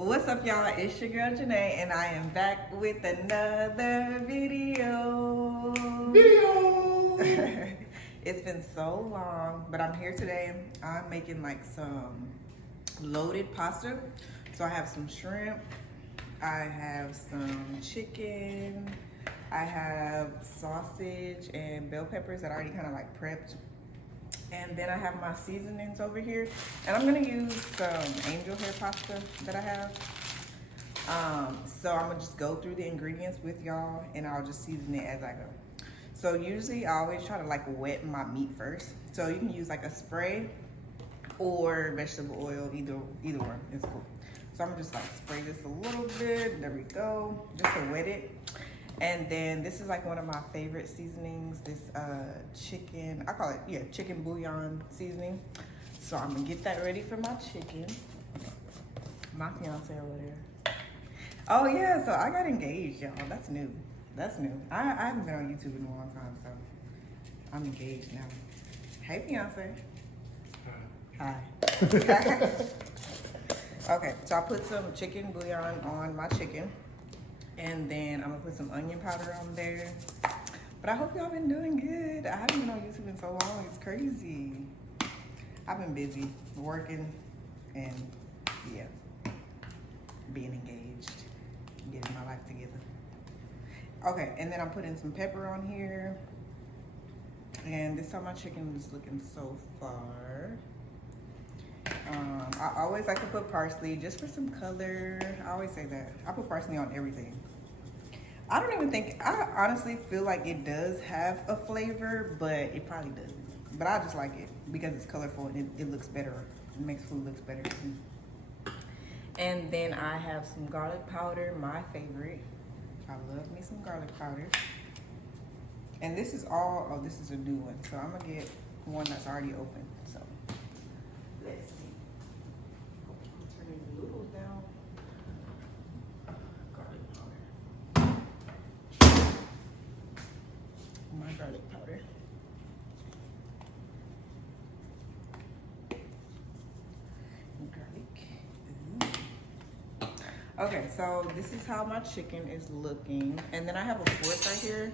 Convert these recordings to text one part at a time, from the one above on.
What's up, y'all? It's your girl JaNai, and I am back with another video. It's been so long, but I'm here today. I'm making like some loaded pasta. So I have some shrimp, I have some chicken, I have sausage and bell peppers that I already kind of like prepped. And then I have my seasonings over here. And I'm gonna use some angel hair pasta that I have. So I'm gonna just go through the ingredients with y'all and I'll just season it as I go. So usually I always try to like wet my meat first. So you can use like a spray or vegetable oil, either one is cool. So I'm gonna just like spray this a little bit, there we go, just to wet it. And then this is like one of my favorite seasonings, this chicken, I call it, yeah, chicken bouillon seasoning. So I'm gonna get that ready for my chicken. My fiance over there. Oh yeah, so I got engaged, y'all, that's new. That's new. I haven't been on YouTube in a long time, so I'm engaged now. Hey fiance. Hi. Okay, so I put some chicken bouillon on my chicken. And then I'm gonna put some onion powder on there. But I hope y'all been doing good. I haven't been on YouTube in so long, it's crazy. I've been busy working and yeah, being engaged, getting my life together. Okay, and then I'm putting some pepper on here. And this time my chicken is looking so far. I always like to put parsley just for some color. I always say that. I put parsley on everything. I don't even think, I honestly feel like it does have a flavor, but it probably doesn't. But I just like it because it's colorful and it looks better. It makes food looks better to me. And then I have some garlic powder, my favorite. I love me some garlic powder. And this is all, oh, this is a new one. So I'm gonna get one that's already open. So let's see. Turn these noodles down. Garlic powder. My garlic powder. Garlic. Ooh. Okay, so this is how my chicken is looking. And then I have a fork right here.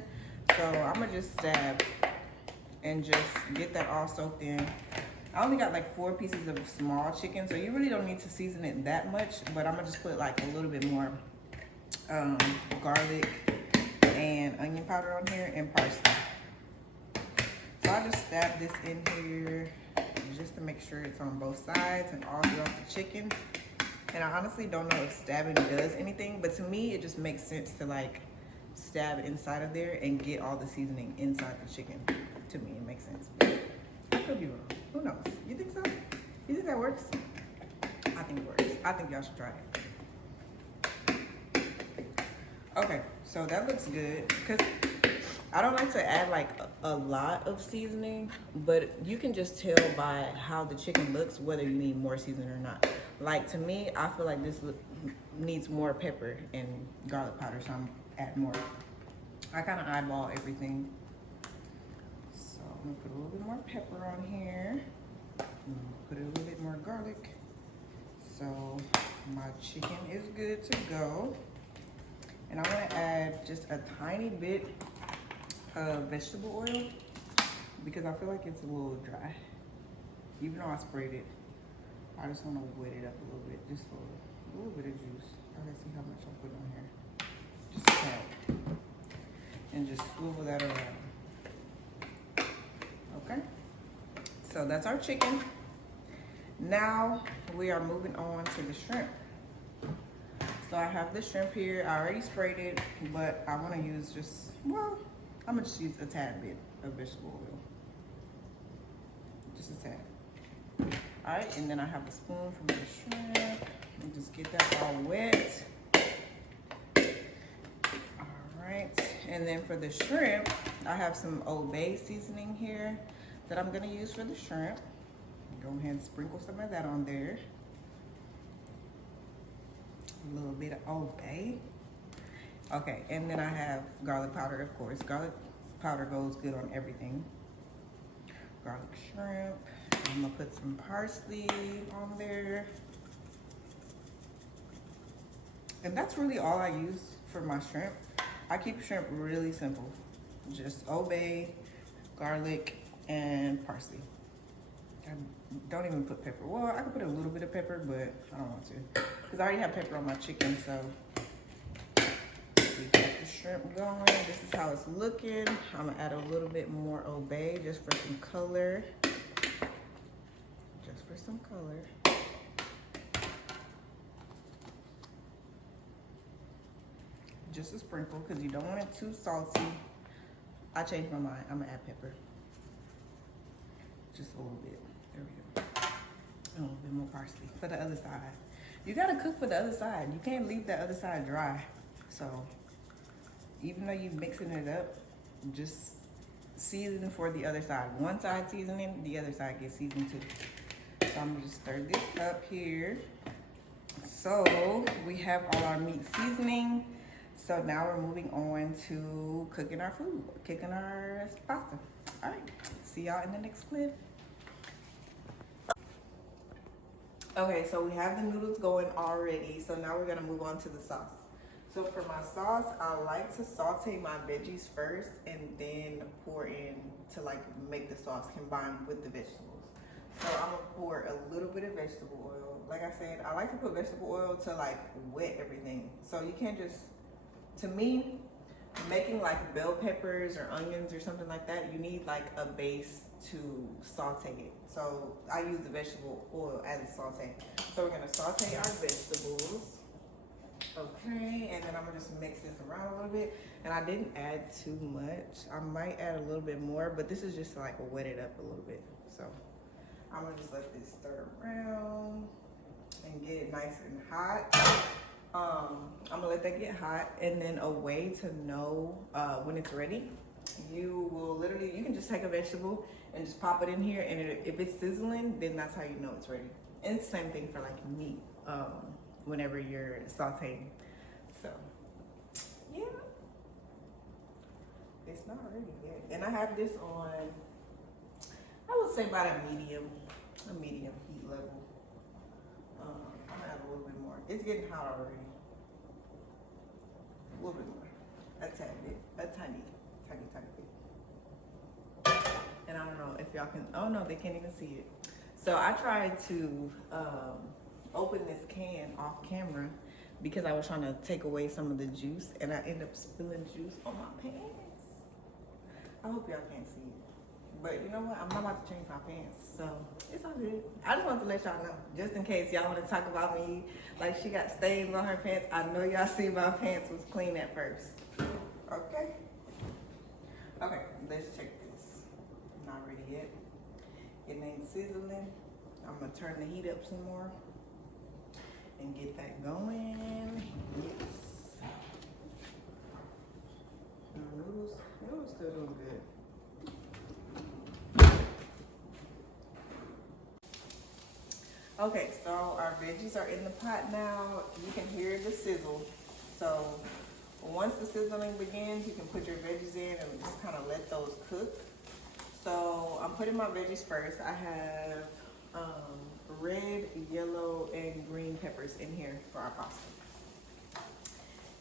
So I'm gonna just stab and just get that all soaked in. I only got like 4 pieces of small chicken, so you really don't need to season it that much, but I'm gonna just put like a little bit more garlic and onion powder on here and parsley. So I just stab this in here just to make sure it's on both sides and all throughout the chicken. And I honestly don't know if stabbing does anything, but to me it just makes sense to like stab inside of there and get all the seasoning inside the chicken. To me it makes sense. I could be wrong. Who knows? You think so? You think that works? I think it works. I think y'all should try it. Okay, so that looks good because I don't like to add like a lot of seasoning, but you can just tell by how the chicken looks whether you need more seasoning or not. Like to me, I feel like this needs more pepper and garlic powder, so I'm add more. I kind of eyeball everything. So I'm gonna put a little bit more pepper on here. Put a little bit more garlic. So my chicken is good to go. And I'm gonna add just a tiny bit of vegetable oil because I feel like it's a little dry. Even though I sprayed it, I just wanna wet it up a little bit, just for a little bit of juice. Okay, see how much I put on here. Just a tad. And just swivel that around. Okay, so that's our chicken. Now we are moving on to the shrimp. So I have the shrimp here. I already sprayed it, but I want to use just, well, I'm gonna just use a tad bit of vegetable oil. Just a tad. All right, and then I have a spoon from the shrimp. And just get that all wet. And then for the shrimp, I have some Old Bay seasoning here that I'm gonna use for the shrimp. Go ahead and sprinkle some of that on there. A little bit of Old Bay. Okay, and then I have garlic powder, of course. Garlic powder goes good on everything. Garlic shrimp. I'm gonna put some parsley on there. And that's really all I use for my shrimp. I keep shrimp really simple. Just Old Bay, garlic, and parsley. I don't even put pepper. Well, I could put a little bit of pepper, but I don't want to. Because I already have pepper on my chicken, so we got the shrimp going. This is how it's looking. I'm gonna add a little bit more Old Bay just for some color. Just for some color. Just a sprinkle, because you don't want it too salty. I changed my mind. I'm gonna add pepper. Just a little bit. There we go. A little bit more parsley for the other side. You gotta cook for the other side. You can't leave the other side dry. So even though you're mixing it up, just season for the other side. One side seasoning, the other side gets seasoned too. So I'm gonna just stir this up here. So we have all our meat seasoning. So now we're moving on to cooking our food, cooking our pasta. All right, see y'all in the next clip. Okay, so we have the noodles going already. So now we're gonna move on to the sauce. So for my sauce, I like to saute my veggies first and then pour in to like make the sauce combine with the vegetables. So I'm gonna pour a little bit of vegetable oil. Like I said, I like to put vegetable oil to like wet everything. So you can't just, to me, making like bell peppers or onions or something like that, you need like a base to saute it. So I use the vegetable oil as a saute. So we're gonna saute our vegetables. Okay, and then I'm gonna just mix this around a little bit. And I didn't add too much. I might add a little bit more, but this is just to like wet it up a little bit. So I'm gonna just let this stir around and get it nice and hot. I'm gonna let that get hot, and then a way to know when it's ready, you will literally, you can just take a vegetable and just pop it in here, and if it's sizzling, then that's how you know it's ready. And it's the same thing for like meat, whenever you're sauteing. So yeah, it's not ready yet, and I have this on, I would say about a medium heat level. I'm gonna add a little bit more. It's getting hot already. A little bit more. A tiny bit. A tiny bit. And I don't know if y'all can, oh no, they can't even see it. So I tried to open this can off camera because I was trying to take away some of the juice, and I ended up spilling juice on my pants. I hope y'all can't see it. But you know what? I'm not about to change my pants, so it's all good. I just want to let y'all know, just in case y'all want to talk about me, like she got stains on her pants. I know y'all see my pants was clean at first. Okay? Okay, let's check this. Not ready yet. It ain't sizzling. I'm going to turn the heat up some more and get that going. Yes. The noodles still doing good. Okay, so our veggies are in the pot now. You can hear the sizzle. So once the sizzling begins, you can put your veggies in and just kind of let those cook. So I'm putting my veggies first. I have red, yellow, and green peppers in here for our pasta.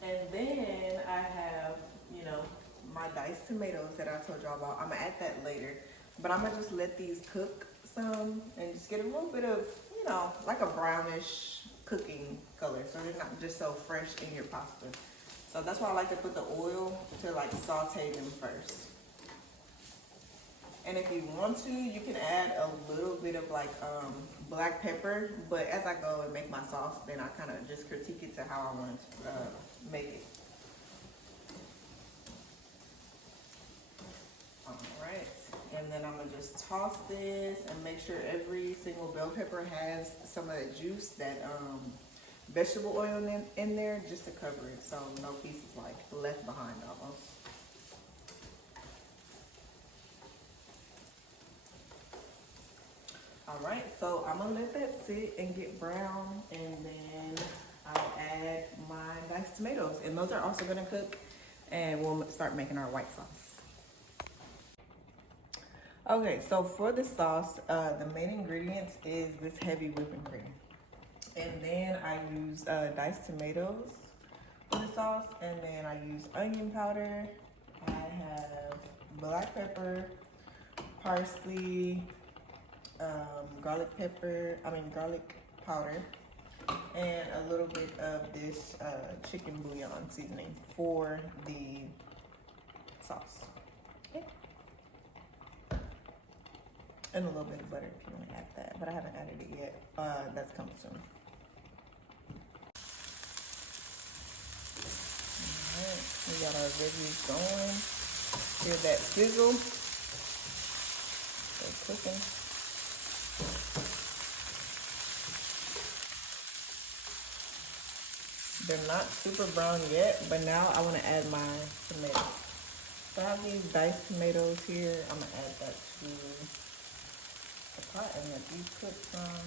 And then I have, you know, my diced tomatoes that I told y'all about. I'm gonna add that later. But I'm gonna just let these cook some and just get a little bit of, you know, like a brownish cooking color, so they're not just so fresh in your pasta. So that's why I like to put the oil to like saute them first. And if you want to, you can add a little bit of like black pepper, but as I go and make my sauce, then I kind of just critique it to how I want to make it. All right. And then I'm gonna just toss this and make sure every single bell pepper has some of that juice, that vegetable oil in there, just to cover it, so no piece is like left behind almost. All right, so I'm gonna let that sit and get brown, and then I'll add my diced tomatoes, and those are also gonna cook, and we'll start making our white sauce. Okay, so for the sauce, the main ingredients is this heavy whipping cream. And then I use diced tomatoes, the sauce. And then I use onion powder. I have black pepper, parsley, garlic powder, and a little bit of this chicken bouillon seasoning for the sauce. Okay. And a little bit of butter if you want to add that, but I haven't added it yet. That's coming soon. Alright, we got our veggies going. Hear that sizzle. They're cooking. They're not super brown yet, but now I want to add my tomatoes. So I have these diced tomatoes here. I'm going to add that to the pot and let these cook some.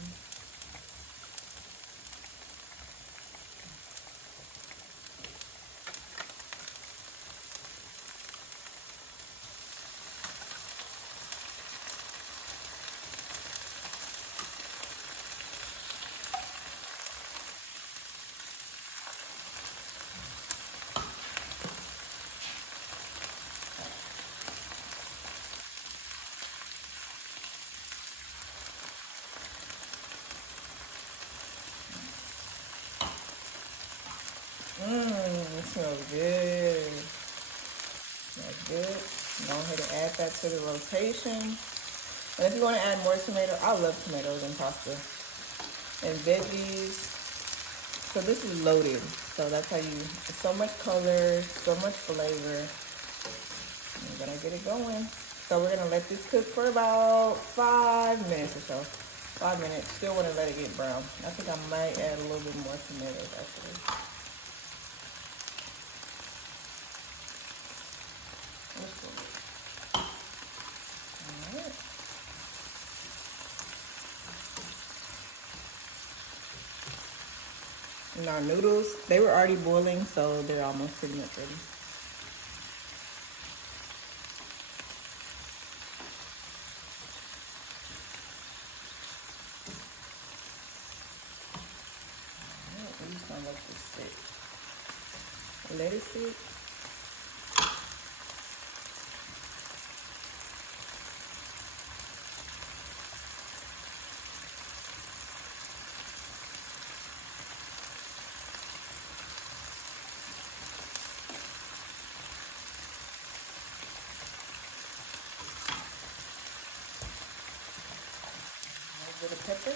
It smells good. Smells good. Go ahead and add that to the rotation. And if you want to add more tomato, I love tomatoes in pasta. And veggies. So this is loaded. So that's how you, so much color, so much flavor. We're gonna get it going. So we're gonna let this cook for about 5 minutes or so. 5 minutes. Still want to let it get brown. I think I might add a little bit more tomatoes actually. Alright. And our noodles, they were already boiling, so they're almost pretty much ready. Alright, we're just gonna let this sit. Let it sit. A little bit of pepper.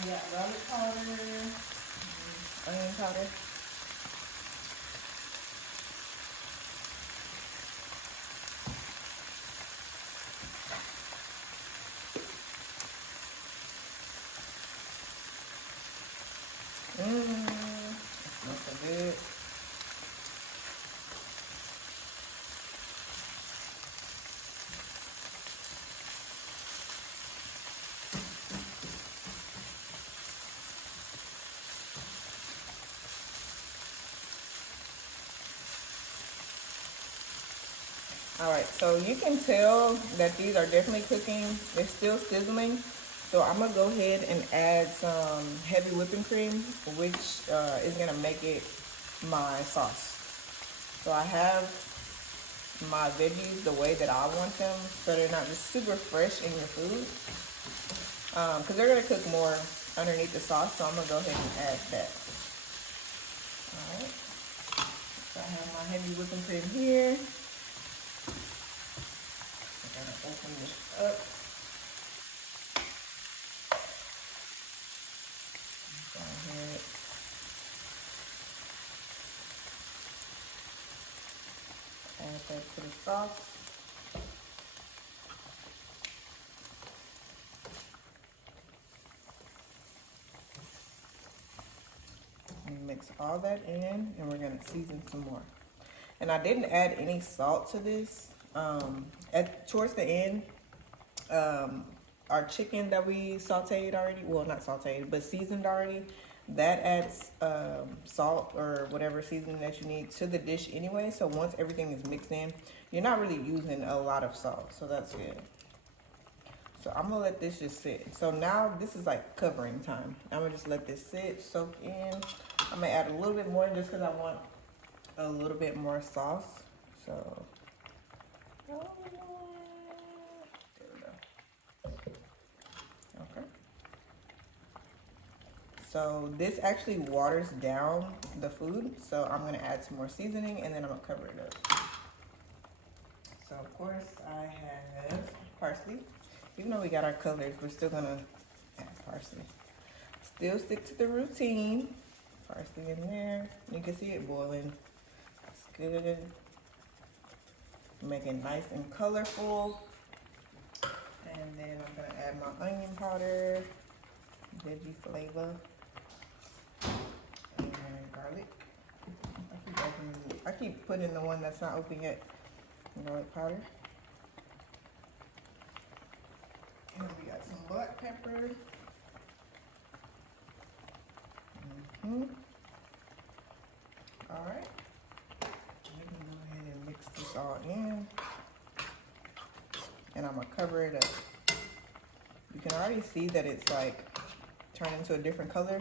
We got garlic powder, onion powder. Smells so good. All right, so you can tell that these are definitely cooking. They're still sizzling. So I'm gonna go ahead and add some heavy whipping cream, which is gonna make it my sauce. So I have my veggies the way that I want them, so they're not just super fresh in your food. Because they're gonna cook more underneath the sauce, so I'm gonna go ahead and add that. All right, so I have my heavy whipping cream here. I'm gonna open this up. Go ahead. Add that to the sauce. And mix all that in, and we're gonna season some more. And I didn't add any salt to this. Towards the end, our chicken that we sauteed already, well, not sauteed, but seasoned already, that adds salt or whatever seasoning that you need to the dish anyway. So once everything is mixed in, you're not really using a lot of salt. So that's good. So I'm gonna let this just sit. So now this is like covering time. I'm gonna just let this sit, soak in. I'm gonna add a little bit more just because I want a little bit more sauce. So, there we go. Okay. So this actually waters down the food. So I'm gonna add some more seasoning and then I'm gonna cover it up. So of course I have parsley. Even though we got our colors, we're still gonna add parsley. Still stick to the routine. Parsley in there. You can see it boiling. That's good. Make it nice and colorful. And then I'm gonna add my onion powder, veggie flavor, and garlic. I keep putting the one that's not open yet. Garlic powder. And we got some black pepper. All right. We can go ahead and mix this all in. And I'm gonna cover it up. You can already see that it's like turned into a different color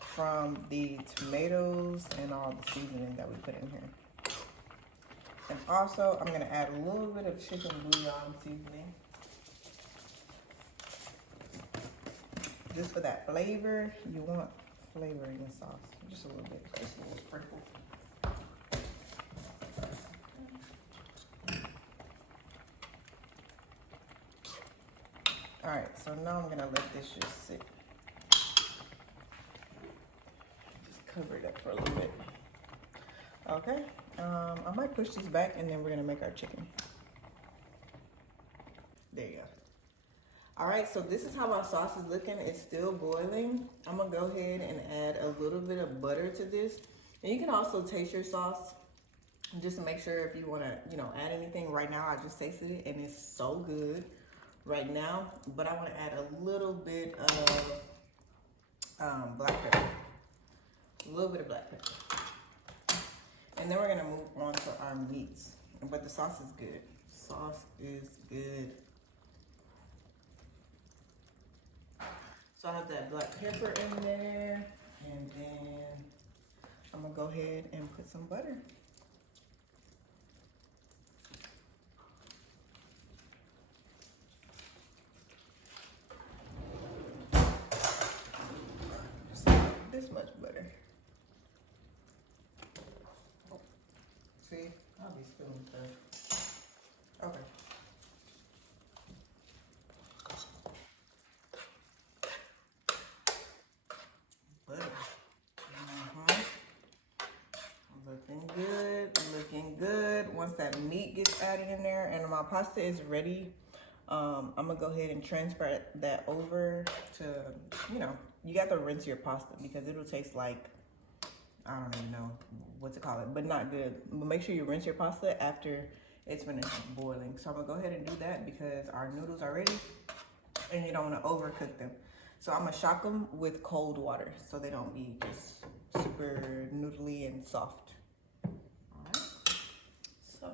from the tomatoes and all the seasoning that we put in here. And also, I'm gonna add a little bit of chicken bouillon seasoning. Just for that flavor, you want flavor in the sauce. Just a little bit, just a little sprinkle. All right, so now I'm gonna let this just sit. Just cover it up for a little bit. Okay, I might push this back and then we're gonna make our chicken. There you go. All right, so this is how my sauce is looking. It's still boiling. I'm gonna go ahead and add a little bit of butter to this. And you can also taste your sauce just to make sure if you wanna, add anything. Right now, I just tasted it and it's so good right now. But I wanna add a little bit of black pepper. A little bit of black pepper. And then we're gonna move on to our meats. But the sauce is good. Sauce is good. So I have that black pepper in there, and then I'm gonna go ahead and put some butter. Just this much butter. Oh, see, I'll be spilling stuff. Okay. Looking good. Once that meat gets added in there and my pasta is ready, I'm gonna go ahead and transfer that over to, you got to rinse your pasta because it'll taste like, I don't even know what to call it, but not good. But make sure you rinse your pasta after it's finished boiling. So I'm gonna go ahead and do that because our noodles are ready and you don't want to overcook them. So I'm gonna shock them with cold water so they don't be just super noodly and soft. All right. So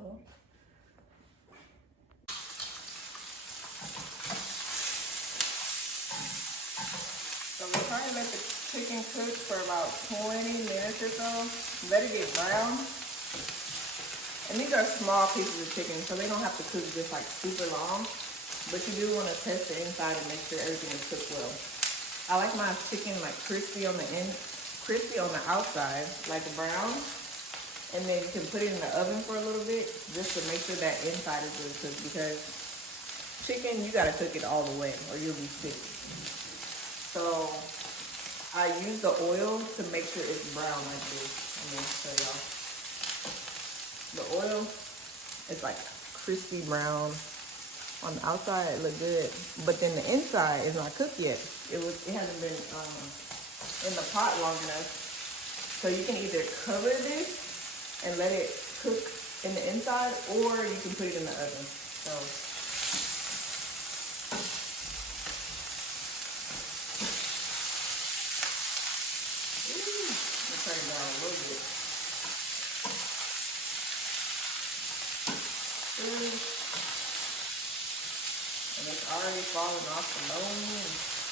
we're trying to let the chicken cook for about 20 minutes or so. Let it get brown. And these are small pieces of chicken, so they don't have to cook just like super long. But you do want to test the inside and make sure everything is cooked well. I like my chicken like crispy on the outside, like brown. And then you can put it in the oven for a little bit just to make sure that inside is really cooked, because chicken, you gotta cook it all the way or you'll be sick. So I use the oil to make sure it's brown like this. I'm gonna show y'all. The oil is like crispy brown. On the outside it looked good, but then the inside is not cooked yet. It hasn't been in the pot long enough. So you can either cover this and let it cook in the inside, or you can put it in the oven. So already falling off the bone.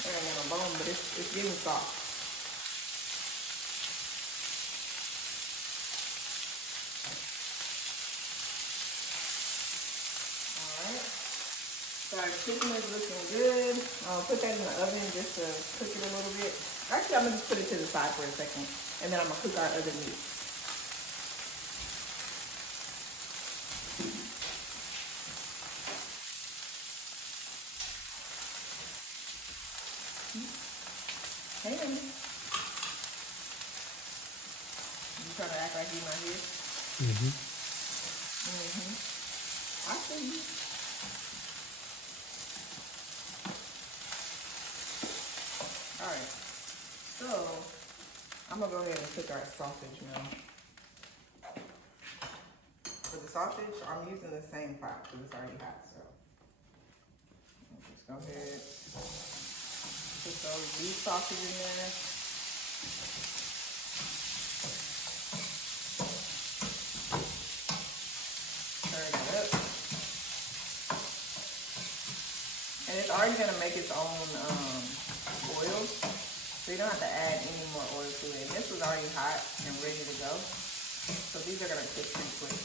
There ain't got no bone, but it's getting soft. Alright. So our chicken is looking good. I'll put that in the oven just to cook it a little bit. Actually, I'm gonna just put it to the side for a second, and then I'm gonna cook our other meat. Hey, honey. You trying to act like you're not here? I see you. Alright. So, I'm going to go ahead and cook our sausage now. For the sausage, I'm using the same pot because it's already hot. So, I'll just go ahead put those beef sausage in there. Turn it up. And it's already going to make its own oil. So you don't have to add any more oil to it. This was already hot and ready to go. So these are gonna cook pretty quick.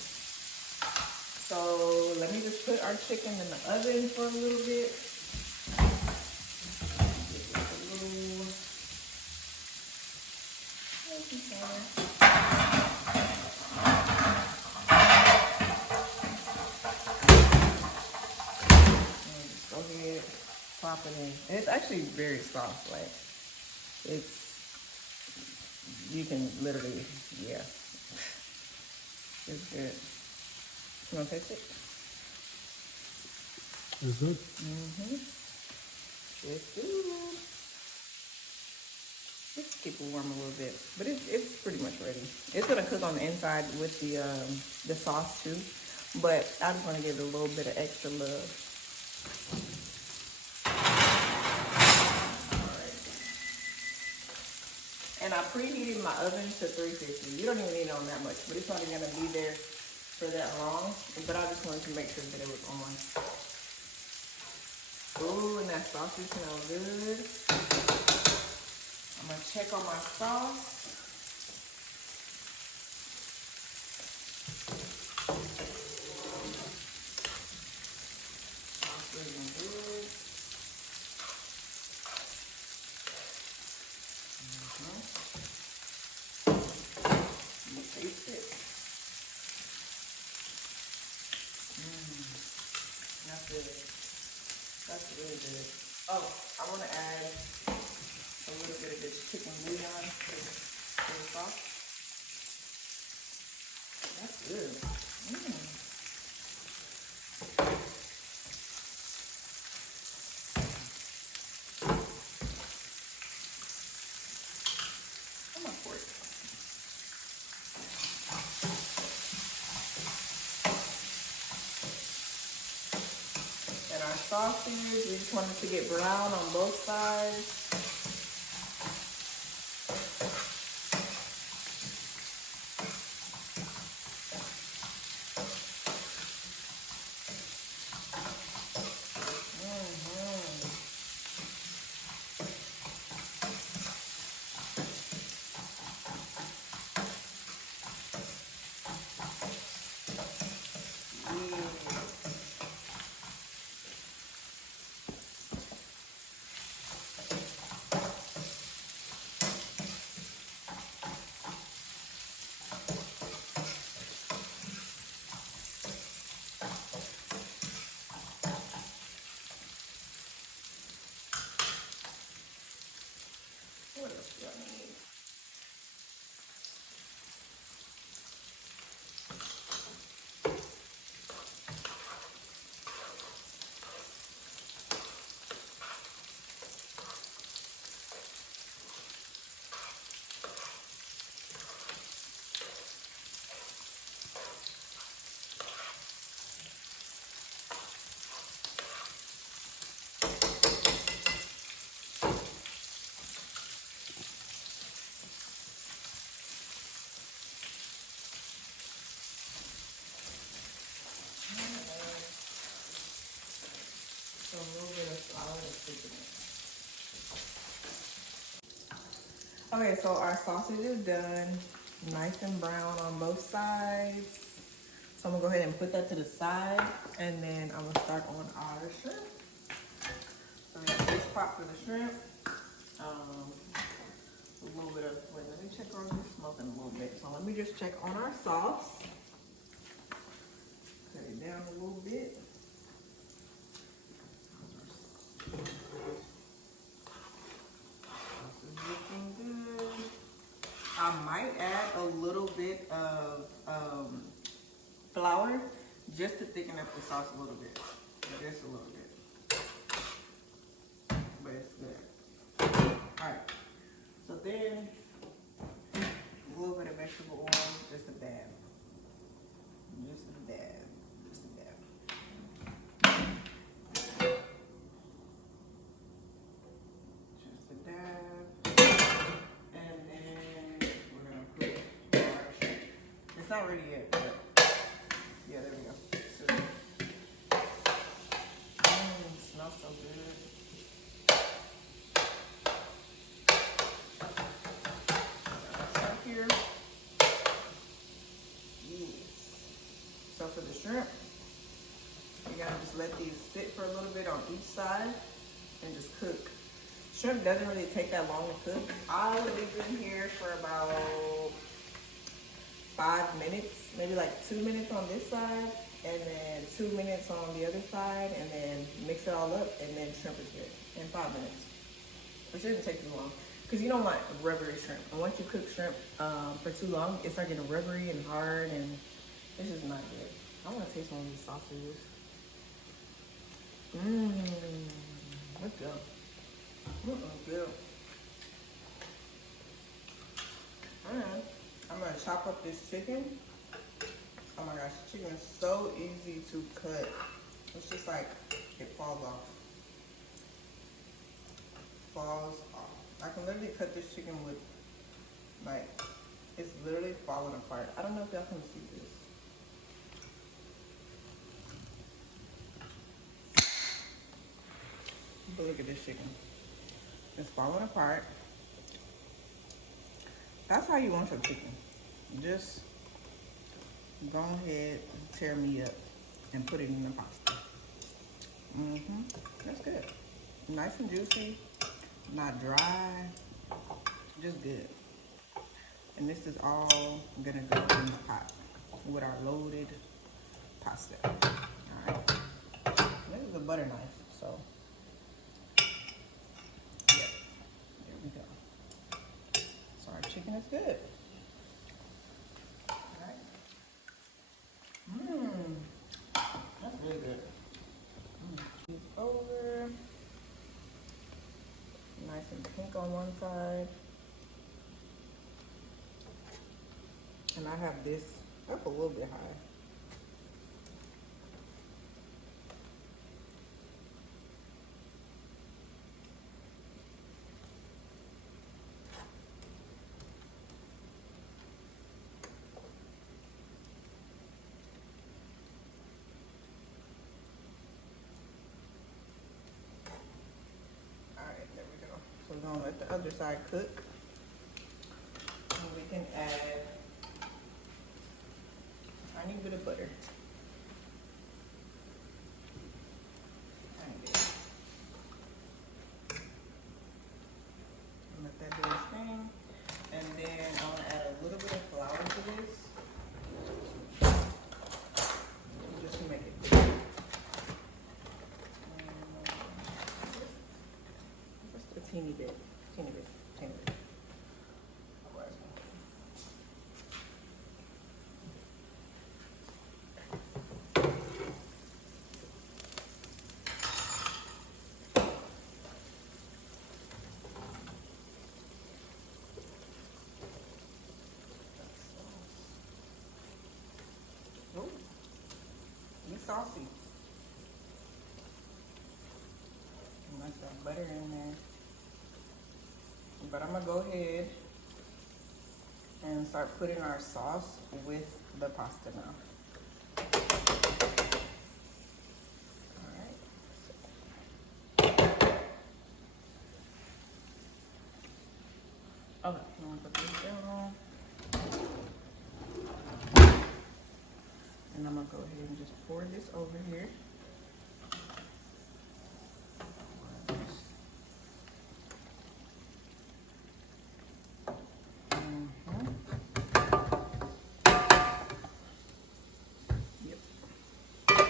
So let me just put our chicken in the oven for a little bit. Just go ahead, pop it in. And it's actually very soft, like it's, you can literally, yeah. It's good. You want to taste it? It's good. It's good. Just keep it warm a little bit, but it's pretty much ready. It's gonna cook on the inside with the sauce too, but I just want to give it a little bit of extra love. And I preheated my oven to 350. You don't even need it on that much, but it's not going to be there for that long. But I just wanted to make sure that it was on. Ooh, and that sausage smells good. I'm going to check on my sauce. Sauce looking good. Taste it. That's good. That's really good. Oh, I want to add a little bit of this chicken bouillon to the sauce. That's good. Come on, for it. And our sausage, we just want it to get brown on both sides. Okay, so our sausage is done. Nice and brown on both sides. So I'm gonna go ahead and put that to the side, and then I'm gonna start on our shrimp. So we got this pot for the shrimp. A little bit of, wait, let me check on this smoking a little bit. So let me just check on our sauce. Cut it down a little bit. This is looking good. I might add a little bit of flour just to thicken up the sauce a little bit. Just a little bit. But it's good. Alright. So then, a little bit of vegetable oil, just a dab. Just a dab. Just a dab. Just a dab. And then we're gonna put our shrimp. It's not ready yet, but yeah, there we go. So, smells so good. Here. Yes. So for the shrimp, you gotta just let these sit for a little bit on each side and just cook. Shrimp doesn't really take that long to cook. I would leave them here for about 5 minutes, maybe like 2 minutes on this side, and then 2 minutes on the other side, and then mix it all up, and then shrimp is good in 5 minutes. It shouldn't take too long. Because you don't want rubbery shrimp. And once you cook shrimp for too long, it starts getting rubbery and hard, and it's just not good. I want to taste one of these sausages. That's good. Good. Alright, I'm going to chop up this chicken. Oh my gosh, chicken is so easy to cut. It's just like, it falls off. Falls off. I can literally cut this chicken with, like, it's literally falling apart. I don't know if y'all can see this. But look at this chicken. It's falling apart. That's how you want your chicken. Just go ahead and tear me up and put it in the pasta. That's good. Nice and juicy. Not dry, just good. And this is all gonna go in the pot with our loaded pasta. All right. This is a butter knife, so yeah, there we go. So our chicken is good. All right. That's really good. It's over. Nice and pink on one side. And I have this up a little bit high. So we're gonna let the other side cook. And we can add a tiny bit of butter. Tiny bit. And let that do its thing. And then I'm gonna add a little bit of flour to this. Just to make it thick. Just a teeny bit. Teeny bit. Teeny bit. Saucy. And that's that butter in there. But I'm gonna go ahead and start putting our sauce with the pasta now. Alright. Okay, I'm gonna put this down. And I'm gonna go ahead and just pour this over here. Yep. Cut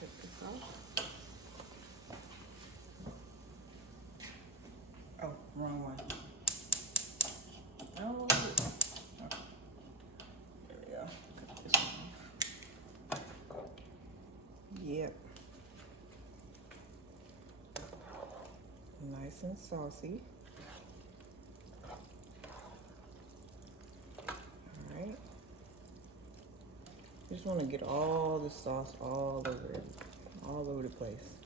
this off. Oh, wrong one. Oh, okay. There we go. Cut this one off. Yep. Nice and saucy. Alright. Just want to get all the sauce all over the place.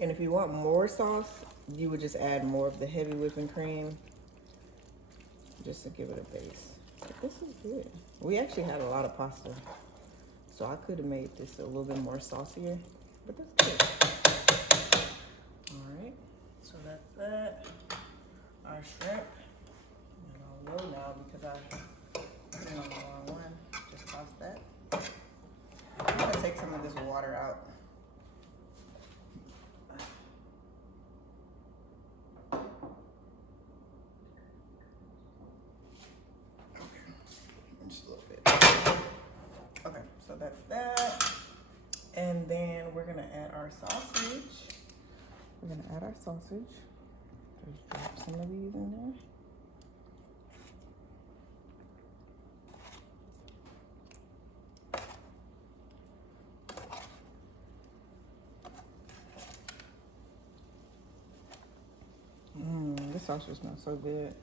And if you want more sauce, you would just add more of the heavy whipping cream just to give it a base. But this is good. We actually had a lot of pasta, so I could have made this a little bit more saucier, but that's good. All right, so that's that. Our shrimp. And I'll low now because I put it on the wrong one. Just toss that. I'm gonna take some of this water out. Okay, so that's that. And then we're gonna add our sausage. Just drop some of these in there. This sausage smells so good.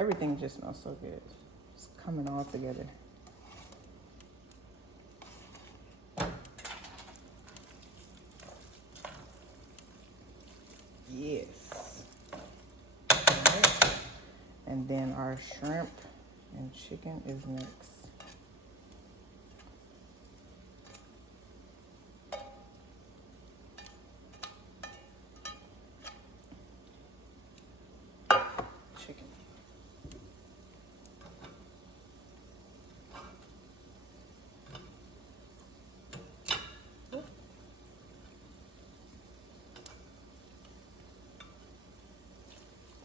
Everything just smells so good. It's coming all together. Yes. All right. And then our shrimp and chicken is next. Chicken.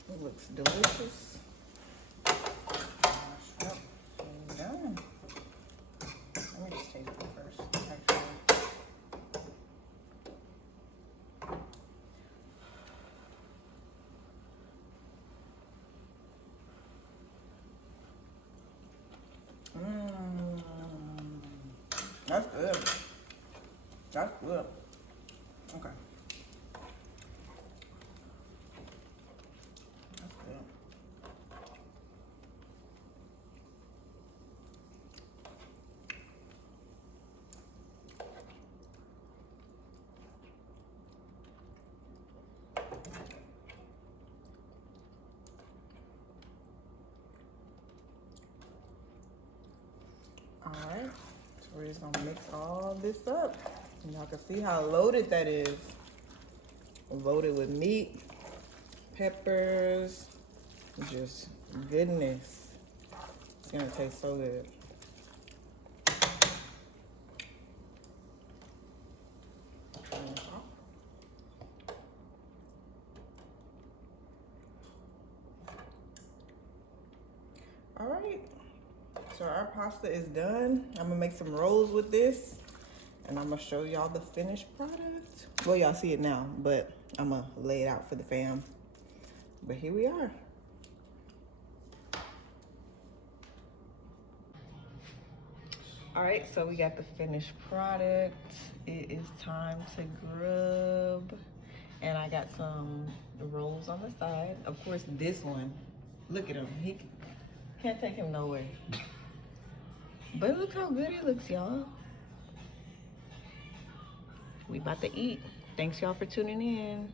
It looks delicious. Shrimp is done. Let me just taste it first, actually. That's good. That's good. Okay. That's good. All right. So we're just gonna mix all this up. And y'all can see how loaded that is. Loaded with meat, peppers, just goodness. It's gonna taste so good. All right, so our pasta is done. I'm gonna make some rolls with this, and I'm gonna show y'all the finished product. Well, y'all see it now, but I'm gonna lay it out for the fam. But here we are. All right, so we got the finished product. It is time to grub. And I got some rolls on the side. Of course, this one, look at him. He can't take him nowhere. But look how good it looks, y'all. We about to eat. Thanks y'all for tuning in.